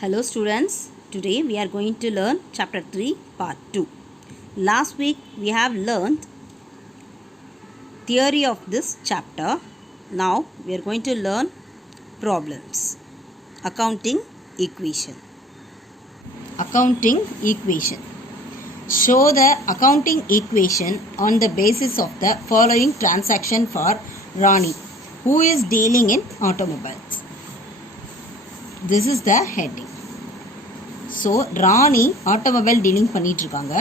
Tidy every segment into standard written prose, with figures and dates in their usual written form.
Hello students, today we are going to learn chapter 3 part 2. Last week we have learned theory of this chapter. Now we are going to learn problems. Accounting equation. Accounting equation. Show the accounting equation on the basis of the following transaction for Rani, who is dealing in automobiles. This is the heading. So Rani automobile dealing பண்ணிகிட்ருக்காங்க.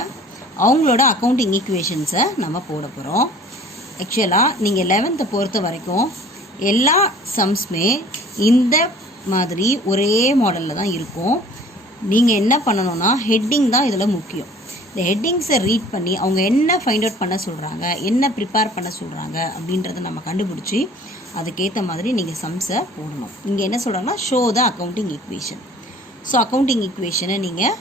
அவங்களோட accounting ஈக்குவேஷன்ஸை நம்ம போட போகிறோம். ஆக்சுவலாக நீங்கள் 11th பொறுத்த வரைக்கும் எல்லா சம்ஸுமே இந்த மாதிரி ஒரே மாடலில் தான் இருக்கும். நீங்கள் என்ன பண்ணணும்னா ஹெட்டிங் தான் இதில் முக்கியம். இந்த ஹெட்டிங்ஸை ரீட் பண்ணி அவங்க என்ன ஃபைண்ட் அவுட் பண்ண சொல்கிறாங்க, என்ன ப்ரிப்பேர் பண்ண சொல்கிறாங்க அப்படின்றத நம்ம கண்டுபிடிச்சி அதுக்கேற்ற மாதிரி நீங்கள் சம்ஸை போடணும். இங்கே என்ன சொல்கிறாங்கன்னா show the accounting equation. So accounting ஈக்குவேஷனை நீங்கள்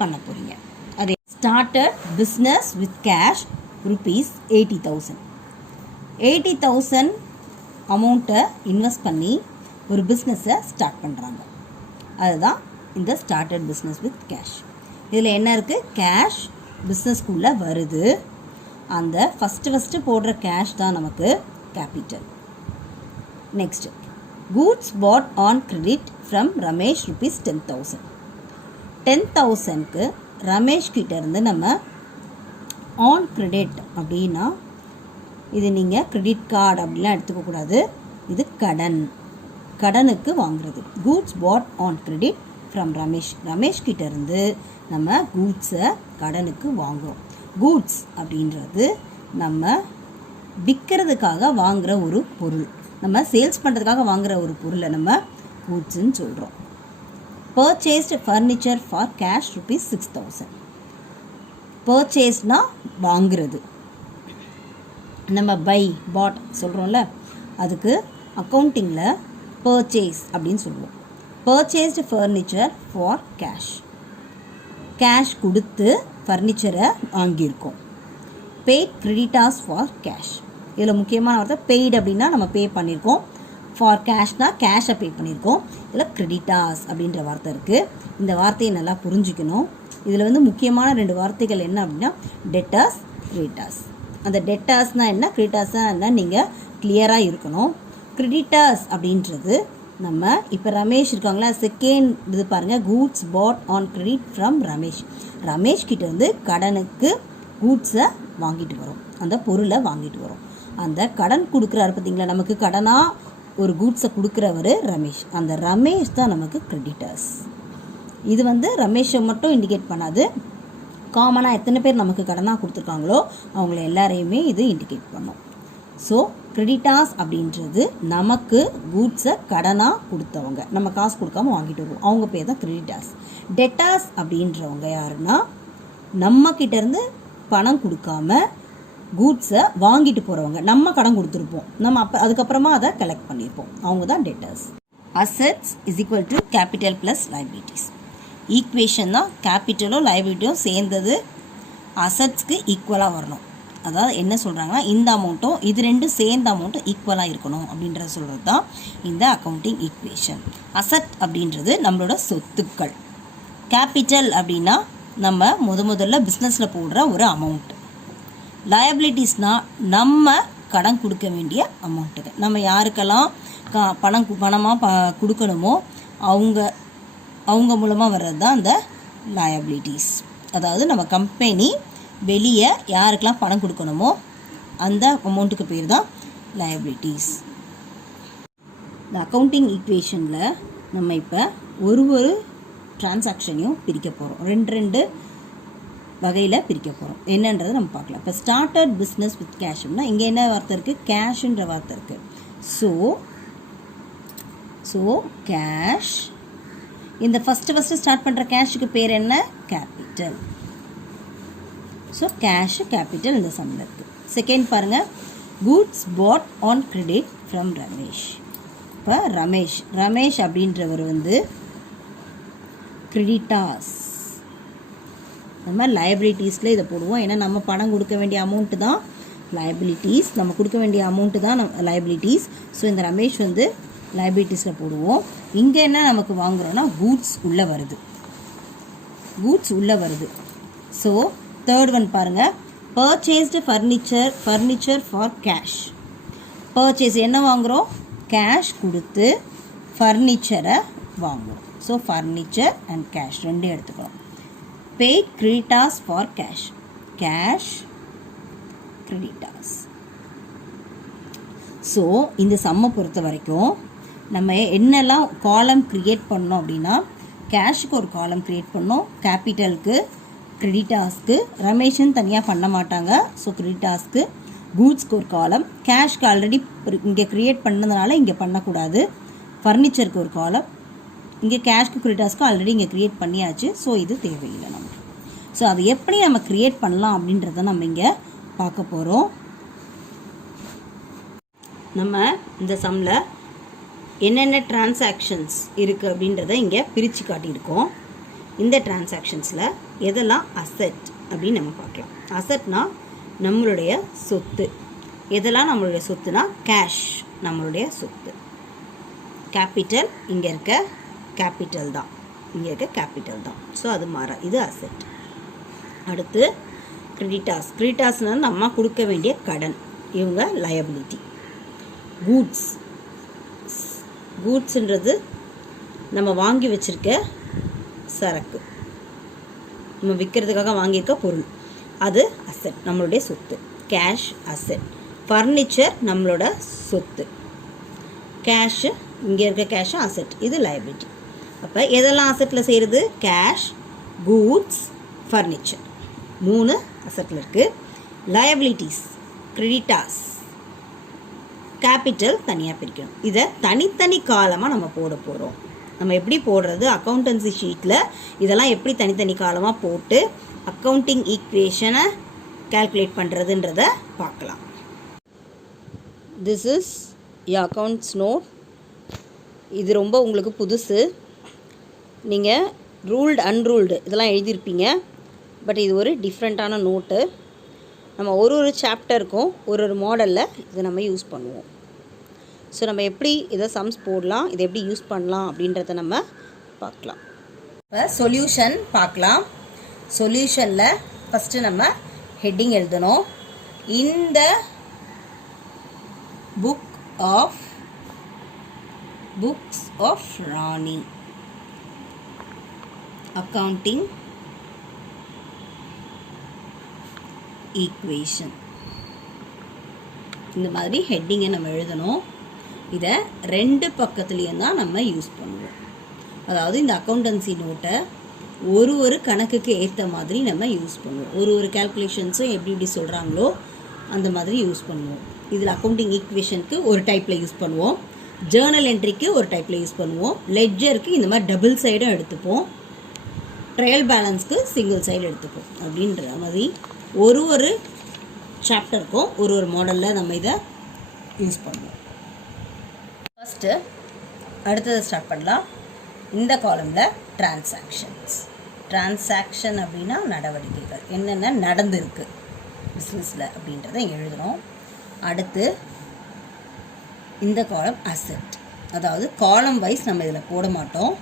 பண்ண போகிறீங்க. அதே started business with cash rupees 80,000. 80,000 அமௌண்ட்டை இன்வெஸ்ட் பண்ணி ஒரு பிஸ்னஸை ஸ்டார்ட் பண்ணுறாங்க. அதுதான் இந்த ஸ்டார்டட் பிஸ்னஸ் வித் கேஷ். இதில் என்ன இருக்குது? கேஷ் பிஸ்னஸ்குள்ளே வருது. அந்த ஃபஸ்ட்டு போடுற கேஷ் தான் நமக்கு capital. Next, goods bought on credit from Ramesh rupees 10,000. 10,000க்கு ரமேஷ் கிட்டேருந்து நம்ம ஆன் கிரெடிட் அப்படின்னா இது நீங்கள் கிரெடிட் கார்டு அப்படிலாம் எடுத்துக்கக்கூடாது. இது கடனுக்கு வாங்குறது. goods bought on credit from Ramesh கிட்டேருந்து நம்ம கூட்ஸை கடனுக்கு வாங்குகிறோம். கூட்ஸ் அப்படின்றது நம்ம விற்கிறதுக்காக வாங்குகிற ஒரு பொருள், நம்ம சேல்ஸ் பண்ணுறதுக்காக வாங்குகிற ஒரு பொருளை நம்ம கூட்ஸுன்னு சொல்கிறோம். Purchased furniture for cash rupees 6,000. பர்ச்சேஸ்னால் வாங்குறது. நம்ம பாட் சொல்கிறோம்ல, அதுக்கு அக்கௌண்டிங்கில் பர்ச்சேஸ் அப்படின்னு சொல்லுவோம். பர்ச்சேஸ்டு ஃபர்னிச்சர் ஃபார் கேஷ் கொடுத்து ஃபர்னிச்சரை வாங்கியிருக்கோம். Paid creditors for cash. இதில் முக்கியமான வார்த்தை பெய்டு அப்படின்னா நம்ம பே பண்ணியிருக்கோம். ஃபார் கேஷ்னால் கேஷை பே பண்ணியிருக்கோம். இதில் கிரெடிட்டார்ஸ் அப்படின்ற வார்த்தை இருக்குது. இந்த வார்த்தையை நல்லா புரிஞ்சுக்கணும். இதில் முக்கியமான 2 வார்த்தைகள் என்ன அப்படின்னா டெட்டார்ஸ், கிரெடிட்டார்ஸ். அந்த டெட்டார்ஸ்னால் என்ன, கிரெடிட்டார்ஸ்னால் என்ன நீங்கள் கிளியராக இருக்கணும். கிரெடிட்டார்ஸ் அப்படின்றது நம்ம இப்போ ரமேஷ் இருக்காங்களா, செகண்ட் இது பாருங்கள், goods bought on credit from Ramesh கிட்டேருந்து கடனுக்கு கூட்ஸை வாங்கிட்டு வரோம், அந்த பொருளை வாங்கிட்டு வரோம். அந்த கடன் கொடுக்குறாரு பார்த்தீங்களா, நமக்கு கடனாக ஒரு கூட்ஸை கொடுக்குறவர் ரமேஷ். அந்த ரமேஷ் தான் நமக்கு கிரெடிட்டர்ஸ். இது ரமேஷை மட்டும் இண்டிகேட் பண்ணாது, காமனாக எத்தனை பேர் நமக்கு கடனாக கொடுத்துருக்காங்களோ அவங்கள எல்லாரையுமே இது இண்டிகேட் பண்ணும். ஸோ கிரெடிட்டார்ஸ் அப்படின்றது நமக்கு கூட்ஸை கடனாக கொடுத்தவங்க, நம்ம காசு கொடுக்காம வாங்கிட்டு வருவோம், அவங்க பேர் தான் கிரெடிட்டார்ஸ். டெட்டார்ஸ் அப்படின்றவங்க யாருன்னா நம்ம கிட்டேருந்து பணம் கொடுக்காம கூட்ஸை வாங்கிட்டு போகிறவங்க, நம்ம கடன் கொடுத்துருப்போம், நம்ம அதுக்கப்புறமா அதை கலெக்ட் பண்ணியிருப்போம், அவங்க தான் debtors. Assets is equal to capital plus liabilities. Equation தான் கேபிட்டலும் லைபிலிட்டியும் சேர்ந்தது அசெட்ஸ்க்கு ஈக்குவலாக வரணும். அதாவது என்ன சொல்கிறாங்கன்னா இந்த அமௌண்ட்டும் இது ரெண்டும் சேர்ந்த அமௌண்ட்டும் ஈக்குவலாக இருக்கணும் அப்படின்றத சொல்கிறது தான் இந்த அக்கௌண்டிங் ஈக்குவேஷன். அசெட் அப்படின்றது நம்மளோட சொத்துக்கள். கேபிட்டல் அப்படின்னா நம்ம முதல்ல பிஸ்னஸில் போடுற ஒரு அமௌண்ட். லயபிலிட்டிஸ்னால் நம்ம கடன் கொடுக்க வேண்டிய அமௌண்ட்டுக்கு, நம்ம யாருக்கெல்லாம் பணமாக கொடுக்கணுமோ அவங்க மூலமாக வர்றது தான் அந்த லயபிலிட்டிஸ். அதாவது நம்ம கம்பெனி வெளியே யாருக்கெல்லாம் பணம் கொடுக்கணுமோ அந்த அமௌண்ட்டுக்கு பேர் தான் லயபிலிட்டிஸ். இந்த அக்கௌண்டிங் ஈக்குவேஷனில் நம்ம இப்போ ஒரு டிரான்சாக்ஷனையும் பிரிக்க போகிறோம். 2 வகையில் பிரிக்க போகிறோம். என்னன்றதை நம்ம பார்க்கலாம். இப்போ ஸ்டார்டட் பிஸ்னஸ் வித் கேஷ்னா இங்கே என்ன வார்த்தை இருக்குது, கேஷுன்ற வார்த்தை இருக்குது. ஸோ கேஷ், இந்த ஃபஸ்ட்டு ஸ்டார்ட் பண்ணுற கேஷுக்கு பேர் என்ன, கேபிட்டல். ஸோ கேஷு கேபிட்டல் இந்த சம்மில் இருக்குது. செகண்ட் பாருங்கள், goods bought on credit from Ramesh. இப்போ ரமேஷ் அப்படின்றவர் கிரெடிட்டார்ஸ். நம்ம லைபிலிட்டிஸில் இதை போடுவோம். ஏன்னா நம்ம பணம் கொடுக்க வேண்டிய அமௌண்ட்டு தான் லைபிலிட்டிஸ், நம்ம கொடுக்க வேண்டிய அமௌண்ட்டு தான் லைபிலிட்டிஸ். ஸோ இந்த ரமேஷ் லைபிலிட்டிஸில் போடுவோம். இங்கே என்ன நமக்கு வாங்குகிறோன்னா கூட்ஸ் உள்ளே வருது. ஸோ தேர்ட் ஒன் பாருங்கள், purchased furniture for cash. Purchase என்ன வாங்குகிறோம், கேஷ் கொடுத்து ஃபர்னிச்சரை வாங்குகிறோம். ஸோ ஃபர்னிச்சர் அண்ட் கேஷ் ரெண்டும் எடுத்துக்கிறோம். Paid creditors for cash, cash creditors. So இந்த சம்மை பொறுத்த வரைக்கும் நம்ம என்னெல்லாம் காலம் க்ரியேட் பண்ணோம் அப்படின்னா, கேஷுக்கு ஒரு காலம் க்ரியேட் பண்ணோம், கேபிட்டலுக்கு, கிரெடிட்டார்ஸ்க்கு, ரமேஷன் தனியாக பண்ண மாட்டாங்க. ஸோ கிரெடிட்டார்ஸ்க்கு, கூட்ஸ்க்கு ஒரு காலம், கேஷ்க்கு ஆல்ரெடி இங்கே க்ரியேட் பண்ணதுனால இங்கே பண்ணக்கூடாது. ஃபர்னிச்சருக்கு ஒரு காலம், இங்கே கேஷ்க்கு கிரெடிட்டார்ஸ்க்கு ஆல்ரெடி இங்கே க்ரியேட் பண்ணியாச்சு. ஸோ இது தேவையில்லை நமக்கு. ஸோ அது எப்படி நம்ம க்ரியேட் பண்ணலாம் அப்படின்றத நம்ம இங்கே பார்க்க போகிறோம். நம்ம இந்த சம்மில் என்னென்ன டிரான்சாக்ஷன்ஸ் இருக்குது அப்படின்றத இங்கே பிரித்து காட்டியிருக்கோம். இந்த டிரான்சாக்ஷன்ஸில் எதெல்லாம் அசெட் அப்படின்னு நம்ம பார்க்கலாம். அசெட்னா நம்மளுடைய சொத்து. எதெல்லாம் நம்மளுடைய சொத்துனா, கேஷ் நம்மளுடைய சொத்து. கேபிட்டல் இங்கே இருக்க கேபிட்டல் தான். ஸோ அது இது அசெட். அடுத்து கிரெடிட்டார்ஸ்னால் நம்ம கொடுக்க வேண்டிய கடன், இவங்க லயபிலிட்டி. கூட்ஸ்ன்றது நம்ம வாங்கி வச்சுருக்க சரக்கு, நம்ம விற்கிறதுக்காக வாங்கியிருக்க பொருள், அது அசெட் நம்மளுடைய சொத்து. Cash asset. ஃபர்னிச்சர் நம்மளோட சொத்து. கேஷு இங்கே இருக்க கேஷு அசெட், இது லயபிலிட்டி. அப்போ எதெல்லாம் அசெட்டில் செய்கிறது, கேஷ், கூட்ஸ், ஃபர்னிச்சர், 3 அசெட்டில் இருக்குது. லயபிலிட்டிஸ், கிரெடிட்டார்ஸ், கேபிட்டல் தனியாக பிரிக்கணும். இதை தனித்தனி காலமாக நம்ம போட போகிறோம். நம்ம எப்படி போடுறது, அக்கௌண்டன்சி ஷீட்டில் இதெல்லாம் எப்படி தனித்தனி காலமாக போட்டு அக்கௌண்டிங் ஈக்குவேஷனை கால்குலேட் பண்ணுறதுன்றத பார்க்கலாம். This is accounts note. இது ரொம்ப உங்களுக்கு புதுசு. நீங்கள் ரூல்டு அன்ரூல்டு இதெல்லாம் எழுதியிருப்பீங்க. பட் இது ஒரு டிஃப்ரெண்ட்டான நோட்டு. நம்ம ஒரு சாப்டருக்கும் ஒரு மாடலில் இதை நம்ம யூஸ் பண்ணுவோம். ஸோ நம்ம எப்படி இதை சம்ஸ் போடலாம், இதை எப்படி யூஸ் பண்ணலாம் அப்படின்றத நம்ம பார்க்கலாம். இப்போ சொல்யூஷன் பார்க்கலாம். சொல்யூஷனில் ஃபஸ்ட்டு நம்ம ஹெட்டிங் எழுதணும். இந்த books of Rani accounting equation, இந்த மாதிரி ஹெட்டிங்கை நம்ம எழுதணும். இதை 2 பக்கத்துலேயும் தான் நம்ம யூஸ் பண்ணுவோம். அதாவது இந்த அக்கௌண்டன்சி நோட்டை ஒரு கணக்குக்கு ஏற்ற மாதிரி நம்ம யூஸ் பண்ணுவோம். ஒரு கேல்குலேஷன்ஸும் எப்படி சொல்கிறாங்களோ அந்த மாதிரி யூஸ் பண்ணுவோம். இதில் அக்கௌண்டிங் ஈக்குவேஷனுக்கு ஒரு டைப்பில் யூஸ் பண்ணுவோம், ஜேர்னல் என்ட்ரிக்கு ஒரு டைப்பில் யூஸ் பண்ணுவோம், லெட்ஜருக்கு இந்த மாதிரி டபுள் சைடும் எடுத்துப்போம், ட்ரையல் பேலன்ஸ்க்கு சிங்கிள் சைடு எடுத்துப்போம். அப்படின்ற மாதிரி ஒரு சாப்டருக்கும் ஒரு மாடலில் நம்ம இதை யூஸ் பண்ணுவோம். ஃபஸ்ட்டு அடுத்தது ஸ்டார்ட் பண்ணலாம். இந்த காலமில் டிரான்சாக்ஷன் அப்படின்னா நடவடிக்கைகள், என்னென்ன நடந்திருக்கு பிஸ்னஸில் அப்படின்றத இங்கே எழுதுகிறோம். அடுத்து இந்த காலம் அசெட், அதாவது காலம் வைஸ் நம்ம இதில் போட மாட்டோம்,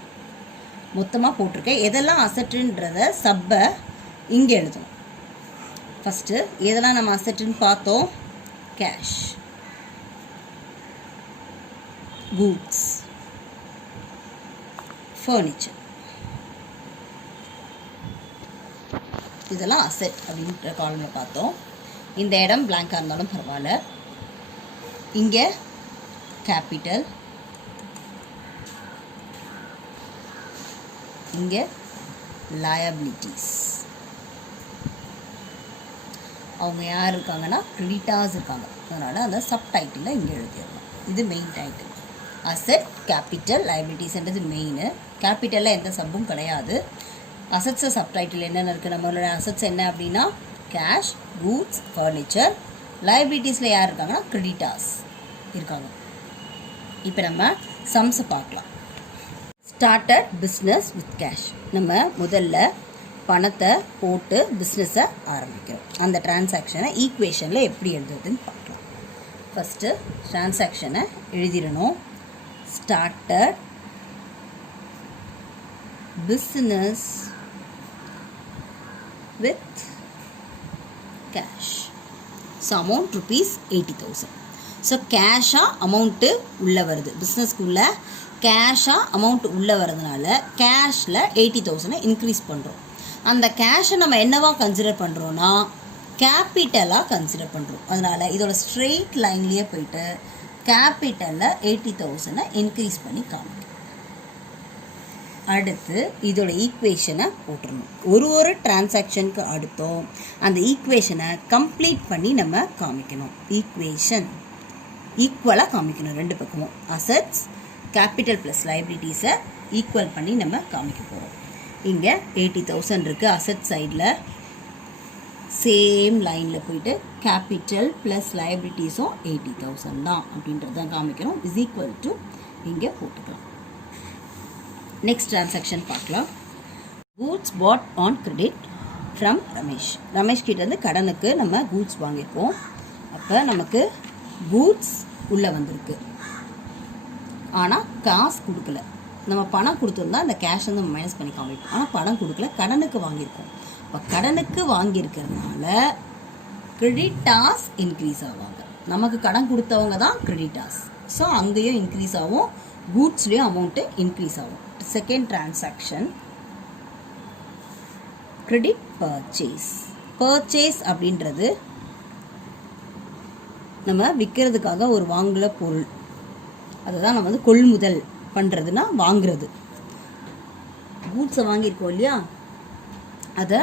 மொத்தமாக போட்டிருக்கேன். எதெல்லாம் அசெட்டுன்றத சப்பை இங்கே எழுதணும். ஃபஸ்ட்டு எதெல்லாம் நம்ம அசெட்டுன்னு பார்த்தோம், கேஷ், கூட்ஸ், ஃபர்னிச்சர், இதெல்லாம் அசெட் அப்படின்ற காலமில் பார்த்தோம். இந்த இடம் பிளாங்காக இருந்தாலும் பரவாயில்ல. இங்கே கேபிட்டல், இங்கே லயபிலிட்டிஸ். அவங்க யார் இருக்காங்கன்னா கிரெடிட்டார்ஸ் இருக்காங்க. அதனால் அந்த சப்டைட்டில் இங்கே எழுதிடலாம். இது மெயின் டைட்டில். அசெட், கேபிட்டல், லயபிலிட்டிஸ்ன்றது மெயின். கேபிட்டலில் எந்த சப்பும் கிடையாது. அசெட்ஸை சப்டைட்டில் என்னென்ன இருக்குது, நம்மளோட அசெட்ஸ் என்ன அப்படின்னா கேஷ், கூட்ஸ், ஃபர்னிச்சர். லயபிலிட்டிஸில் யார் இருக்காங்கன்னா கிரெடிட்டார்ஸ் இருக்காங்க. இப்போ நம்ம சம்ஸை பார்க்கலாம். Started business with cash. நம்ம முதல்ல பணத்தை போட்டு பிஸ்னஸை ஆரம்பிக்கிறோம். அந்த டிரான்சாக்ஷனை ஈக்குவேஷனில் எப்படி எழுதுறதுன்னு பார்க்கலாம். ஃபஸ்ட்டு டிரான்சாக்ஷனை எழுதிடணும். started business with cash. So amount rupees 80,000. So கேஷாக அமௌண்ட்டு உள்ளே வருது, பிஸ்னஸ்க்குள்ளே கேஷாக அமௌண்ட் உள்ளே வரதுனால கேஷில் 80,000 இன்க்ரீஸ் பண்ணுறோம். அந்த கேஷை நம்ம என்னவாக கன்சிடர் பண்ணுறோன்னா கேபிட்டலாக கன்சிடர் பண்ணுறோம். அதனால் இதோட ஸ்ட்ரெயிட் லைன்லேயே போயிட்டு கேபிட்டலில் 80,000 இன்க்ரீஸ் பண்ணி காமிக்கும். அடுத்து இதோட ஈக்குவேஷனை போட்டுடணும். ஒரு டிரான்சாக்ஷனுக்கு அடுத்தோம் அந்த ஈக்குவேஷனை கம்ப்ளீட் பண்ணி நம்ம காமிக்கணும். ஈக்குவேஷன் ஈக்குவலாக காமிக்கணும் ரெண்டு பக்கமும். அசட்ஸ் கேபிட்டல் ப்ளஸ் லைபிலிட்டிஸை ஈக்குவல் பண்ணி நம்ம காமிக்க போகிறோம். இங்கே 80,000 இருக்குது அசட் சைடில், சேம் லைனில் போயிட்டு கேபிட்டல் ப்ளஸ் லைபிலிட்டிஸும் 80,000 தான் அப்படின்றத காமிக்கணும். இஸ் ஈக்குவல் டு இங்கே போட்டுக்கலாம். நெக்ஸ்ட் டிரான்சாக்ஷன் பார்க்கலாம். Goods bought on credit from Ramesh. Ramesh கிட்டேருந்து கடனுக்கு நம்ம கூட்ஸ் வாங்கியிருக்கோம். அப்போ நமக்கு கூட்ஸ் உள்ளே வந்திருக்கு, ஆனால் காசு கொடுக்கல. நம்ம பணம் கொடுத்துருந்தா அந்த கேஷ் வந்து நம்ம மைனஸ் பண்ணி காமிப்போம். ஆனால் பணம் கொடுக்கல, கடனுக்கு வாங்கியிருக்கோம். இப்போ கடனுக்கு வாங்கியிருக்கிறதுனால கிரெடிட்டாஸ் இன்க்ரீஸ் ஆவாங்க. நமக்கு கடன் கொடுத்தவங்க தான் கிரெடிட்டாஸ். ஸோ அங்கேயும் இன்க்ரீஸ் ஆகும், கூட்ஸ்லேயும் அமௌண்ட்டு இன்க்ரீஸ் ஆகும். Second transaction credit purchase. Purchase அப்படின்றது நம்ம விற்கிறதுக்காக ஒரு வாங்குகிற பொருள், அதை தான் நம்ம வந்து கொள்முதல் பண்ணுறதுனா வாங்குறது. கூட்ஸை வாங்கியிருக்கோம் இல்லையா, அதை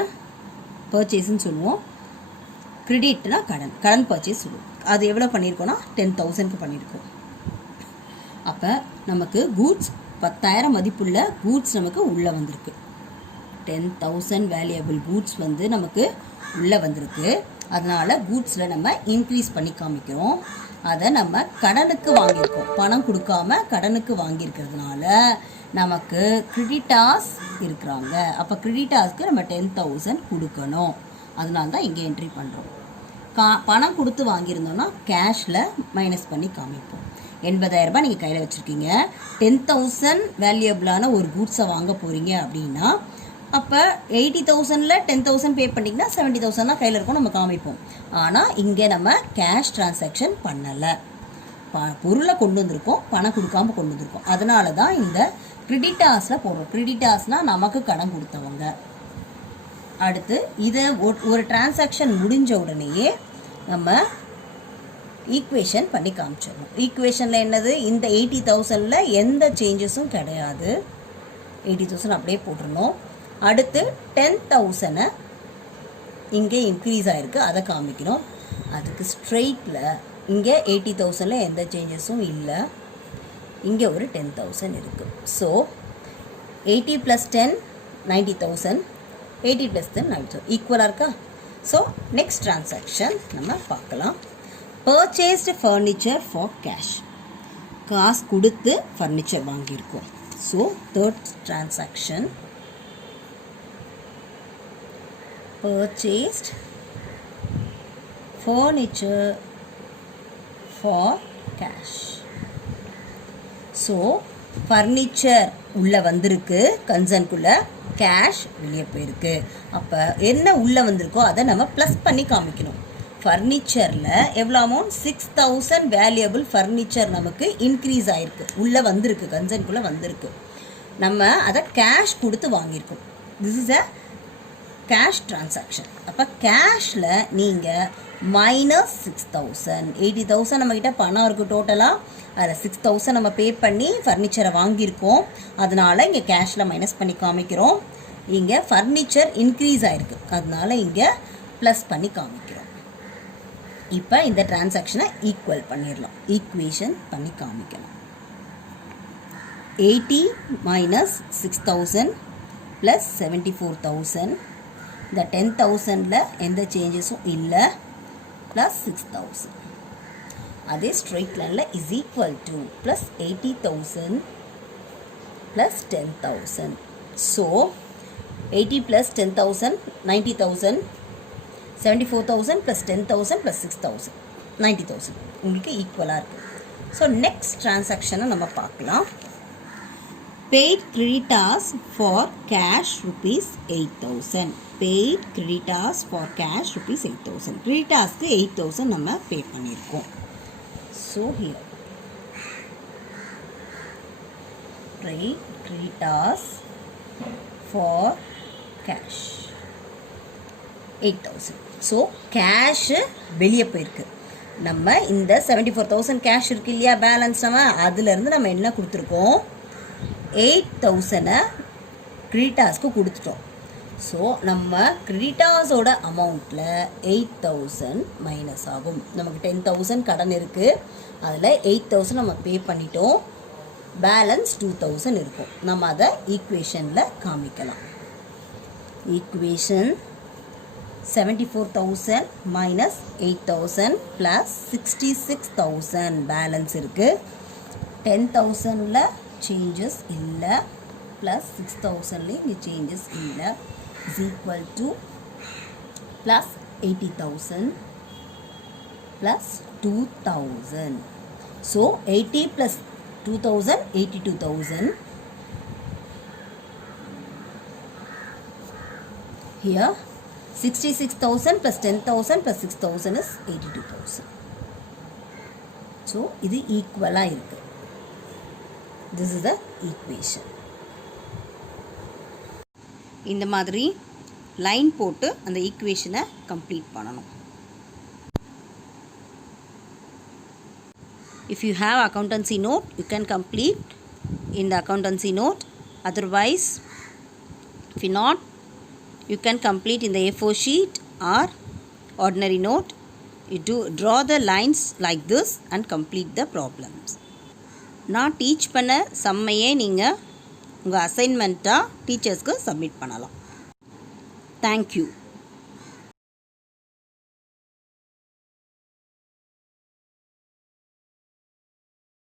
பர்ச்சேஸ்ன்னு சொல்லுவோம். கிரெடிட்னா கடன் பர்ச்சேஸ் சொல்லுவோம். அது எவ்வளோ பண்ணியிருக்கோன்னா 10,000க்கு பண்ணியிருக்கோம். அப்போ நமக்கு கூட்ஸ் 10,000 மதிப்புள்ள கூட்ஸ் நமக்கு உள்ளே வந்திருக்கு. 10,000 வேல்யூபிள் கூட்ஸ் வந்து நமக்கு உள்ளே வந்திருக்கு. அதனால் கூட்ஸில் நம்ம இன்க்ரீஸ் பண்ணி காமிக்கிறோம். அதை நம்ம கடனுக்கு வாங்கியிருக்கோம், பணம் கொடுக்காம கடனுக்கு வாங்கியிருக்கிறதுனால நமக்கு கிரெடிட்டாஸ் இருக்கிறாங்க. அப்போ கிரெடிட்டாஸ்க்கு நம்ம 10,000 கொடுக்கணும். அதனால தான் இங்கே என்ட்ரி பண்ணுறோம். பணம் கொடுத்து வாங்கியிருந்தோன்னா கேஷில் மைனஸ் பண்ணி காமிப்போம். 80,000 ரூபாய் நீங்கள் கையில் வச்சுருக்கீங்க, 10,000 வேல்யூபிளான ஒரு கூட்ஸை வாங்க போகிறீங்க அப்படின்னா அப்போ 80,000ல் 10,000 பே பண்ணிங்கன்னா 70,000 தான் கையில் இருக்கும், நம்ம காமிப்போம். ஆனால் இங்கே நம்ம கேஷ் டிரான்சாக்ஷன் பண்ணலை, பொருளை கொண்டு வந்திருக்கோம், பணம் கொடுக்காம கொண்டு வந்திருக்கோம். அதனால தான் இந்த கிரெடிட்டாஸில் போடுறோம். கிரெடிட்டாஸ்னால் நமக்கு கடன் கொடுத்தவங்க. அடுத்து இதை ஒரு டிரான்சாக்ஷன் முடிஞ்ச உடனேயே நம்ம ஈக்குவேஷன் பண்ணி காமிச்சிடணும். ஈக்குவேஷனில் என்னது, இந்த 80,000ல் எந்த சேஞ்சஸும் கிடையாது, 80,000 அப்படியே போட்டுருணும். அடுத்து 10,000 இங்கே இன்க்ரீஸ் ஆகிருக்கு, அதை காமிக்கணும். அதுக்கு ஸ்ட்ரெயிட்டில் இங்கே 80,000ல் எந்த சேஞ்சஸும் இல்லை, இங்கே ஒரு 10,000 இருக்குது. ஸோ 80 + 10 90,000, 80 + 10 90,000 ஈக்குவலாக இருக்கா? ஸோ நெக்ஸ்ட் டிரான்சாக்ஷன் நம்ம பார்க்கலாம். Purchased furniture for cash. காசு கொடுத்து ஃபர்னிச்சர் வாங்கியிருக்கோம். So third transaction purchased furniture for cash. So furniture உள்ளே வந்திருக்கு, கன்சர்னுக்குள்ளே கேஷ் வெளியே போயிருக்கு. அப்போ என்ன உள்ளே வந்திருக்கோ அதை நம்ம ப்ளஸ் பண்ணி காமிக்கணும். ஃபர்னிச்சரில் எவ்வளோ அமௌண்ட், 6,000 வேல்யூபிள் ஃபர்னிச்சர் நமக்கு இன்க்ரீஸ் ஆகிருக்கு, உள்ளே வந்திருக்கு, கன்சர்னுக்குள்ளே வந்திருக்கு. நம்ம அதை கேஷ் கொடுத்து வாங்கியிருக்கோம். This is a cash transaction. அப்போ கேஷில் நீங்கள் -6,000, 80,000 நம்மக்கிட்ட பணம் இருக்குது டோட்டலாக, அதில் 6,000 நம்ம பே பண்ணி ஃபர்னிச்சரை வாங்கியிருக்கோம். அதனால் இங்கே கேஷில் மைனஸ் பண்ணி காமிக்கிறோம். இங்கே ஃபர்னிச்சர் இன்க்ரீஸ் ஆகிருக்கு, அதனால் இங்கே ப்ளஸ் பண்ணி காமிக்கிறோம். இப்போ இந்த டிரான்சாக்ஷனை ஈக்குவல் பண்ணிடலாம், ஈக்குவேஷன் பண்ணி காமிக்கணும். 80 - 6,000 + 74,000. இந்த 10,000ல் எந்த சேஞ்சஸும் இல்லை, ப்ளஸ் 6,000. அதே ஸ்ட்ரெயிட் லைனில் is equal to plus 80,000 + 10,000. So 80 + 10,000 90,000, 74,000 + 10,000 + 6,000 90,000 உங்களுக்கு ஈக்குவலாக இருக்குது. ஸோ நெக்ஸ்ட் டிரான்சாக்ஷனை நம்ம பார்க்கலாம். paid creditors for cash rupees 8,000. paid creditors for cash rupees 8,000. creditorsக்கு 8,000 நம்ம பே பண்ணியிருக்கோம். So here paid creditors for cash 8,000. So cash வெளியே போயிருக்கு. நம்ம இந்த 74,000 கேஷ் இருக்கு இல்லையா பேலன்ஸ், நம்ம அதுலேருந்து நம்ம என்ன கொடுத்துருக்கோம், 8,000 கிரெடிட்டார்ஸ்க்கு கொடுத்துட்டோம். ஸோ நம்ம கிரெடிட்டார்ஸோட அமௌண்ட்டில் 8,000 மைனஸ் ஆகும். நமக்கு 10,000 கடன் இருக்குது, அதில் 8,000 நம்ம பே பண்ணிட்டோம், பேலன்ஸ் 2,000 இருக்கும். நம்ம அதை ஈக்குவேஷனில் காமிக்கலாம். ஈக்குவேஷன் 74,000 minus 8,000 plus 66,000 பேலன்ஸ் இருக்குது. 10,000ல சேஞ்சஸ் இல்லை, ப்ளஸ் 6,000லேயும் இங்கே சேஞ்சஸ் இல்லை, is equal to plus 80,000 plus 2,000. So 80 plus 2,000 82,000. Here 66,000 plus 10,000 plus 6,000 is 82,000. So இது ஈக்குவலாக இருக்கு. This is the equation. இந்த மாதிரி லைன் போட்டு அந்த ஈக்குவேஷனை கம்ப்ளீட் பண்ணணும். If you have accountancy note, you can complete in the accountancy note. Otherwise, if you not, you can complete in the A4 sheet or ordinary note. You draw the lines like this and complete the problems. நான் teach பண்ண சம்மையே நீங்கள் உங்கள் அசைன்மெண்ட்டாக டீச்சர்ஸ்க்கு submit பண்ணலாம். Thank you.